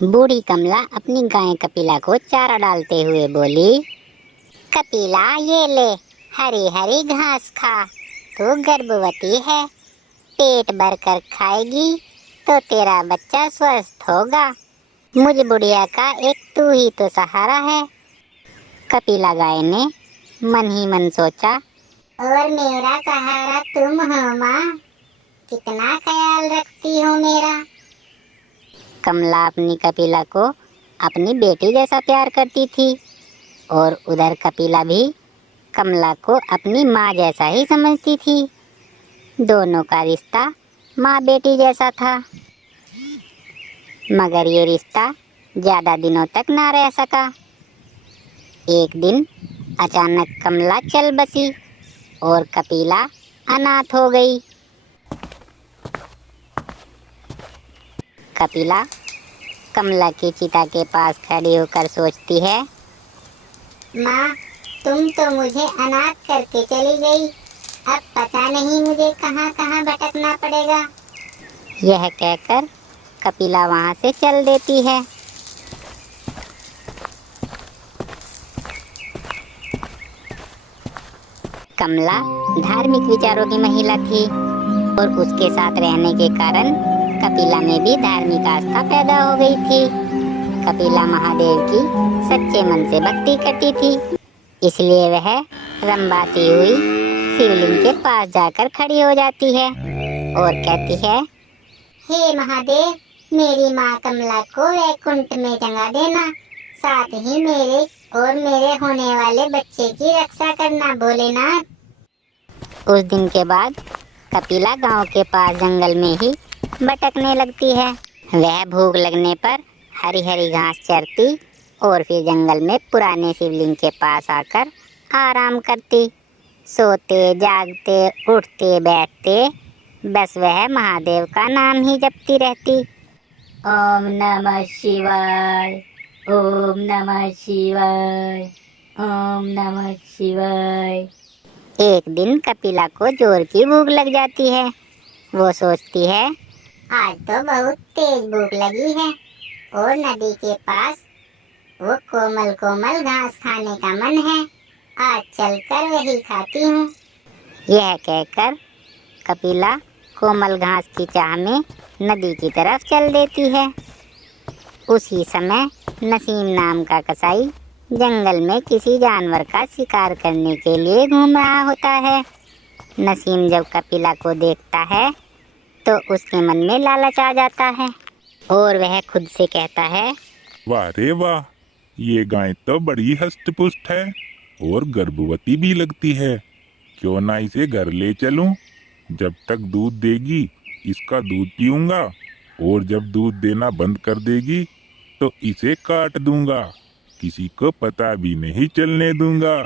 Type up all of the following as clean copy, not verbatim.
बूढ़ी कमला अपनी गाय कपिला को चारा डालते हुए बोली, कपिला ये ले, हरी हरी घास खा। तू गर्भवती है, पेट भर कर खाएगी तो तेरा बच्चा स्वस्थ होगा। मुझ बुढ़िया का एक तू ही तो सहारा है। कपिला गाय ने मन ही मन सोचा, और मेरा सहारा तुम हो माँ, कितना ख्याल रखती हो मेरा। कमला अपनी कपिला को अपनी बेटी जैसा प्यार करती थी और उधर कपिला भी कमला को अपनी माँ जैसा ही समझती थी। दोनों का रिश्ता माँ बेटी जैसा था। मगर ये रिश्ता ज़्यादा दिनों तक ना रह सका। एक दिन अचानक कमला चल बसी और कपिला अनाथ हो गई। कपिला कमला की चिता के पास खड़ी होकर सोचती है, माँ तुम तो मुझे अनाथ करके चली गई, अब पता नहीं मुझे कहाँ कहाँ भटकना पड़ेगा। यह कहकर कपिला वहाँ से चल देती है। कमला धार्मिक विचारों की महिला थी और उसके साथ रहने के कारण कपिला में भी धार्मिक आस्था पैदा हो गई थी। कपिला महादेव की सच्चे मन से भक्ति करती थी, इसलिए वह रंबाती हुई शिवलिंग के पास जाकर खड़ी हो जाती है और कहती है, हे महादेव, मेरी माँ कमला को वैकुंठ में जगह देना, साथ ही मेरे और मेरे होने वाले बच्चे की रक्षा करना भोलेनाथ। उस दिन के बाद कपिला गांव के पास जंगल में ही भटकने लगती है। वह भूख लगने पर हरी हरी घास चरती और फिर जंगल में पुराने शिवलिंग के पास आकर आराम करती। सोते जागते उठते बैठते बस वह महादेव का नाम ही जपती रहती। ओम नमः शिवाय, ओम नमः शिवाय, ओम नमः शिवाय। एक दिन कपिला को जोर की भूख लग जाती है। वो सोचती है, आज तो बहुत तेज भूख लगी है और नदी के पास वो कोमल कोमल घास खाने का मन है, आज चलकर वही खाती हूँ। यह कहकर कपिला कोमल घास की चाह में नदी की तरफ चल देती है। उसी समय नसीम नाम का कसाई जंगल में किसी जानवर का शिकार करने के लिए घूम रहा होता है। नसीम जब कपिला को देखता है तो उसके मन में लालच आ जाता है और वह खुद से कहता है, वाह रे वाह, ये गाय तो बड़ी हष्ट-पुष्ट है और गर्भवती भी लगती है। क्यों ना इसे घर ले चलूं? जब तक दूध देगी इसका दूध पीऊंगा और जब दूध देना बंद कर देगी तो इसे काट दूंगा, किसी को पता भी नहीं चलने दूंगा।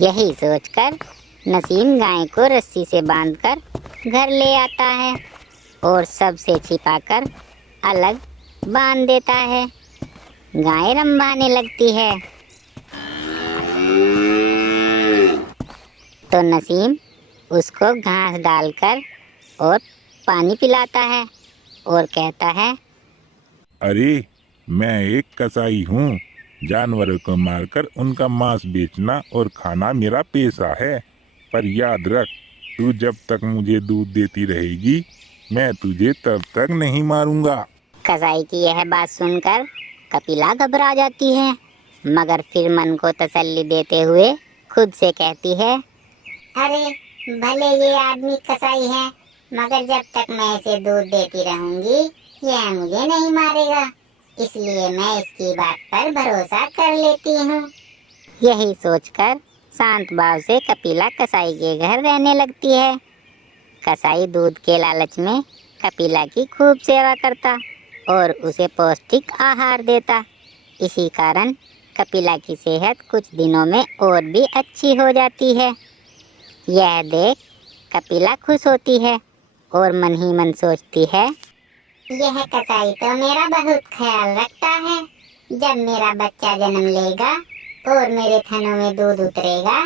यही सोचकर नसीम गाय को रस्सी से बांधकर घर ले आता है और सबसे छिपाकर अलग बांध देता है। गाय रंभाने लगती है तो नसीम उसको घास डालकर और पानी पिलाता है और कहता है, अरे मैं एक कसाई हूँ, जानवरों को मारकर उनका मांस बेचना और खाना मेरा पेशा है। पर याद रख, तू जब तक मुझे दूध देती रहेगी मैं तुझे तब तक नहीं मारूंगा। कसाई की यह बात सुनकर कपिला घबरा जाती है, मगर फिर मन को तसल्ली देते हुए खुद से कहती है, अरे भले ये आदमी कसाई है, मगर जब तक मैं इसे दूध देती रहूंगी यह मुझे नहीं मारेगा, इसलिए मैं इसकी बात पर भरोसा कर लेती हूँ। यही सोचकर शांत भाव से कपिला कसाई के घर रहने लगती है। कसाई दूध के लालच में कपिला की खूब सेवा करता और उसे पौष्टिक आहार देता। इसी कारण कपिला की सेहत कुछ दिनों में और भी अच्छी हो जाती है। यह देख कपिला खुश होती है और मन ही मन सोचती है, यह कसाई तो मेरा बहुत ख्याल रखता है। जब मेरा बच्चा जन्म लेगा और मेरे थनों में दूध उतरेगा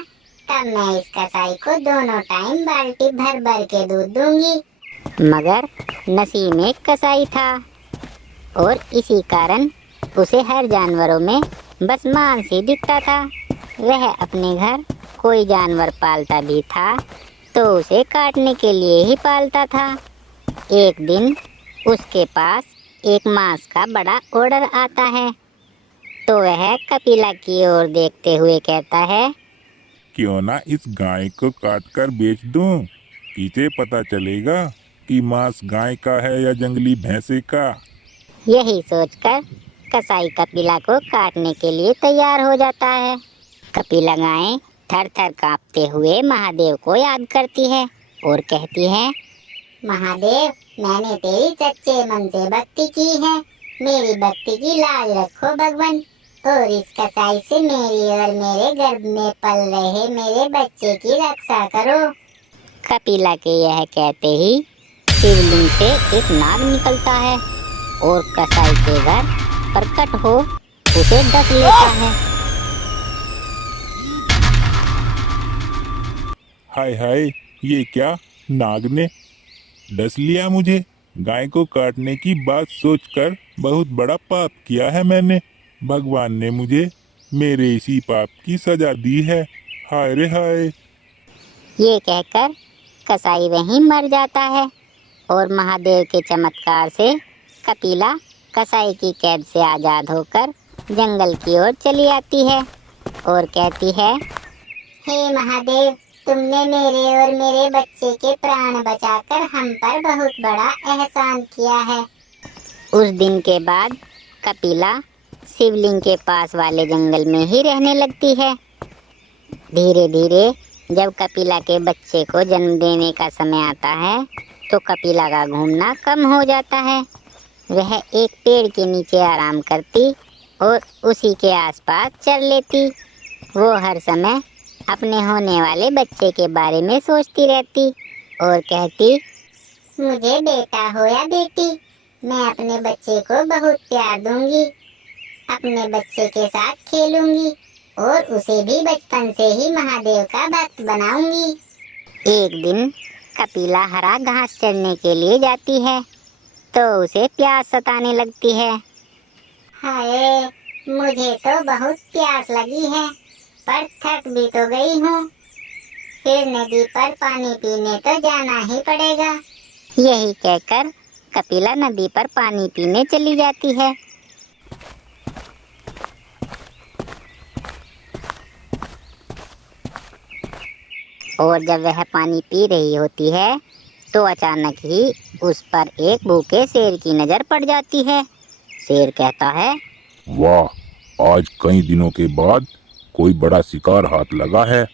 तब मैं इस कसाई को दोनों टाइम बाल्टी भर भर के दूध दूंगी। मगर नसीम एक कसाई था और इसी कारण उसे हर जानवरों में बस मांस ही दिखता था। वह अपने घर कोई जानवर पालता भी था तो उसे काटने के लिए ही पालता था। एक दिन उसके पास एक मांस का बड़ा ऑर्डर आता है तो वह कपिला की ओर देखते हुए कहता है, क्यों ना इस गाय को काट कर बेच दूं? इसे पता चलेगा कि मांस गाय का है या जंगली भैंसे का। यही सोचकर कसाई कपिला को काटने के लिए तैयार हो जाता है। कपिला गाय थर थर कांपते हुए महादेव को याद करती है और कहती है, महादेव, मैंने तेरी सच्चे मन से भक्ति की है। मेरी भक्ति की लाज रखो भगवान, और इस कसाई से मेरी और मेरे गर्भ में पल रहे मेरे बच्चे की रक्षा करो। कपिला के यह कहते ही शिवलिंग से एक नाग निकलता है और कसाई के घर प्रकट हो उसे डस लेता है। हाय हाय, ये क्या? नाग ने डस लिया मुझे। गाय को काटने की बात सोचकर बहुत बड़ा पाप किया है मैंने। भगवान ने मुझे मेरे इसी पाप की सजा दी है। हाय रे हाय। ये कहकर कसाई वहीं मर जाता है और महादेव के चमत्कार से कपिला कसाई की कैद से आजाद होकर जंगल की ओर चली आती है और कहती है, हे महादेव, तुमने मेरे और मेरे बच्चे के प्राण बचाकर हम पर बहुत बड़ा एहसान किया है। उस दिन के बाद कपिला शिवलिंग के पास वाले जंगल में ही रहने लगती है। धीरे धीरे जब कपिला के बच्चे को जन्म देने का समय आता है तो कपिला का घूमना कम हो जाता है। वह एक पेड़ के नीचे आराम करती और उसी के आसपास चर लेती। वो हर समय अपने होने वाले बच्चे के बारे में सोचती रहती और कहती, मुझे बेटा हो या बेटी, मैं अपने बच्चे को बहुत प्यार दूंगी, अपने बच्चे के साथ खेलूंगी और उसे भी बचपन से ही महादेव का भक्त बनाऊंगी। एक दिन कपिला हरा घास चरने के लिए जाती है तो उसे प्यास सताने लगती है। हाय, मुझे तो बहुत प्यास लगी है, पर थक भी तो गई हूँ। फिर नदी पर पानी पीने तो जाना ही पड़ेगा। यही कहकर कपिला नदी पर पानी पीने चली जाती है। और जब वह पानी पी रही होती है तो अचानक ही उस पर एक भूखे शेर की नजर पड़ जाती है। शेर कहता है, वाह, आज कई दिनों के बाद कोई बड़ा शिकार हाथ लगा है।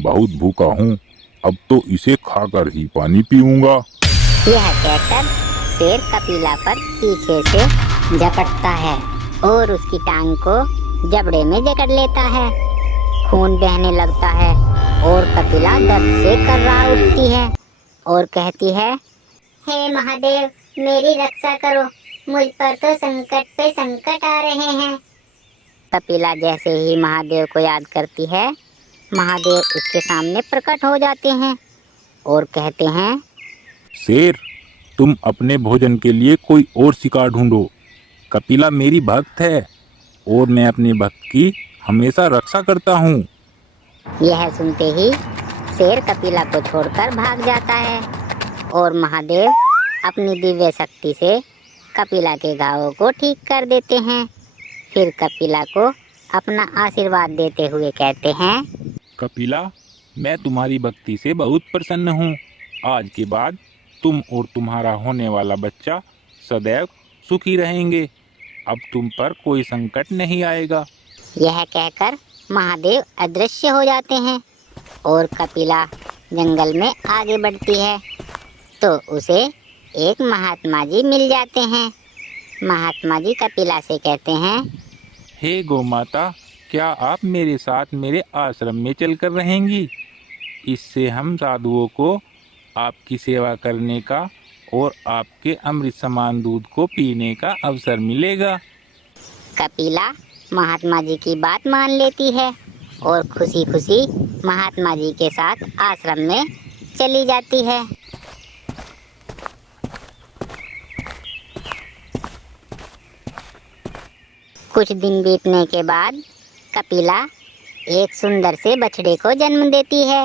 बहुत भूखा हूँ, अब तो इसे खाकर ही पानी पीऊंगा। यह कहकर शेर कपिला पर पीछे से झपटता है और उसकी टांग को जबड़े में जकड़ लेता है। खून बहने लगता है और कपिला दर्द से कर्रा उठती है और कहती है, हे महादेव, मेरी रक्षा करो, मुझ पर तो संकट पे संकट आ रहे हैं। कपिला जैसे ही महादेव को याद करती है, महादेव उसके सामने प्रकट हो जाते हैं और कहते हैं, शेर, तुम अपने भोजन के लिए कोई और शिकार ढूंढो। कपिला मेरी भक्त है और मैं अपने भक्त की हमेशा रक्षा करता हूँ। यह सुनते ही शेर कपिला को छोड़कर भाग जाता है और महादेव अपनी दिव्य शक्ति से कपिला के घावों को ठीक कर देते हैं। फिर कपिला को अपना आशीर्वाद देते हुए कहते हैं, कपिला, मैं तुम्हारी भक्ति से बहुत प्रसन्न हूँ। आज के बाद तुम और तुम्हारा होने वाला बच्चा सदैव सुखी रहेंगे। अब तुम पर कोई संकट नहीं आएगा। यह कहकर महादेव अदृश्य हो जाते हैं और कपिला जंगल में आगे बढ़ती है तो उसे एक महात्मा जी मिल जाते हैं। महात्मा जी कपिला से कहते हैं, हे गौ माता, क्या आप मेरे साथ मेरे आश्रम में चलकर रहेंगी? इससे हम साधुओं को आपकी सेवा करने का और आपके अमृत समान दूध को पीने का अवसर मिलेगा। कपिला महात्मा जी की बात मान लेती है और खुशी खुशी महात्मा जी के साथ आश्रम में चली जाती है। कुछ दिन बीतने के बाद कपिला एक सुंदर से बछड़े को जन्म देती है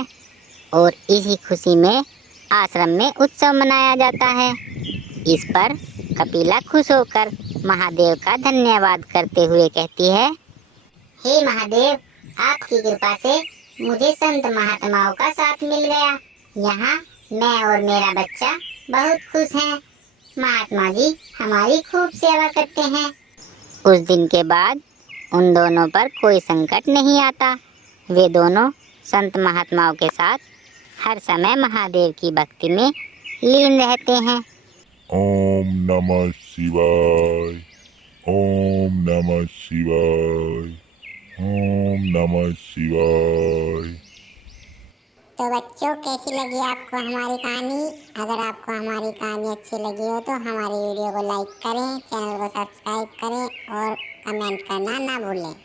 और इसी खुशी में आश्रम में उत्सव मनाया जाता है। इस पर कपिला खुश होकर महादेव का धन्यवाद करते हुए कहती है, हे महादेव, आपकी कृपा से मुझे संत महात्माओं का साथ मिल गया। यहाँ मैं और मेरा बच्चा बहुत खुश हैं। महात्मा जी हमारी खूब सेवा करते हैं। उस दिन के बाद उन दोनों पर कोई संकट नहीं आता। वे दोनों संत महात्माओं के साथ हर समय महादेव की भक्ति में लीन रहते हैं। ओम नमः शिवाय, ओम नमः शिवाय, ओम नमः शिवाय। तो बच्चों, कैसी लगी आपको हमारी कहानी? अगर आपको हमारी कहानी अच्छी लगी हो तो हमारी वीडियो को लाइक करें, चैनल को सब्सक्राइब करें और कमेंट करना ना भूलें।